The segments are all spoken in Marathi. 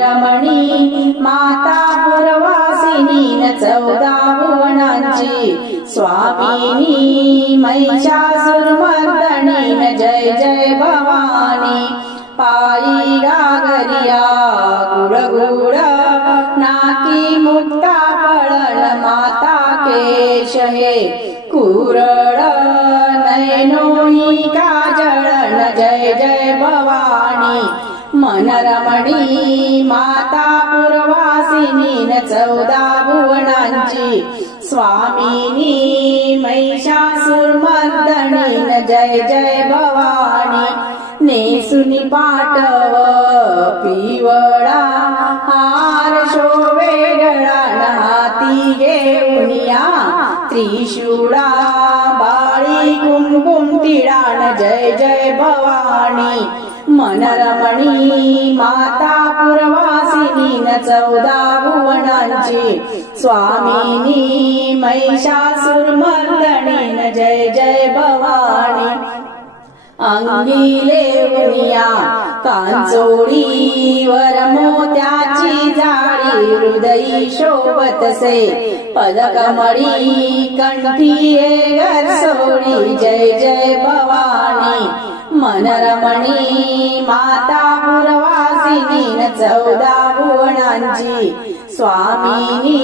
रमणी माता पुरवासिनी न चौदा भुवनांची स्वामिनी महिषासुरमर्दनी न जय जय भवानी. पायी गागरिया गुड गुड नाकी मुक्ता पळण माता केश हे. कुरळ नयनोई काजळ न जय जय भवानी. मनरमणी माता पुरवासिनी न चौदा भुवनांची. स्वामिनी महिषासुरमर्दनी न जय जय भवानी. नेसुनी पाठव पिवळा हार शोभे गळा हाती घे त्रिशूळा बाळी कुमकुम तिळाण जय जय भवानी. मनरमणी माता पुरवासिनी न चौदा भुवनांची. स्वामिनी महिषासुरमर्दनी न जय जय भवानी. अंगी लेवनिया कांचोळी वर मोत्याची हृदयी शोभतसे पदकमळी कंठी गरसोळी जय जय भवानी मनरमणी माता पुरवासिनी चौदा भुवनांची स्वामिनी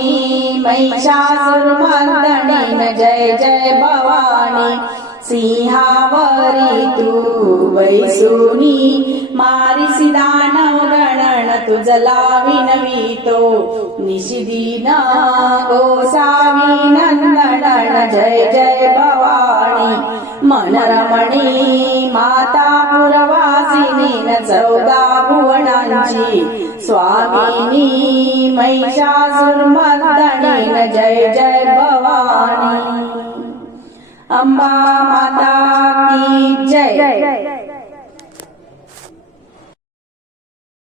महिषासुरमर्दनी न जय जय भवानी सिंहावरी तू वैसुनी मारिसी दानव गणन तुझला विनवितो निशिदीन गोसावी नंदन जय जय भवानी. मनरमणी माता पुरवासिनी न चौदा भुवनांची. स्वामिनी महिषासुरमर्दनी न जय जय भवानी. अंबा माता की जय.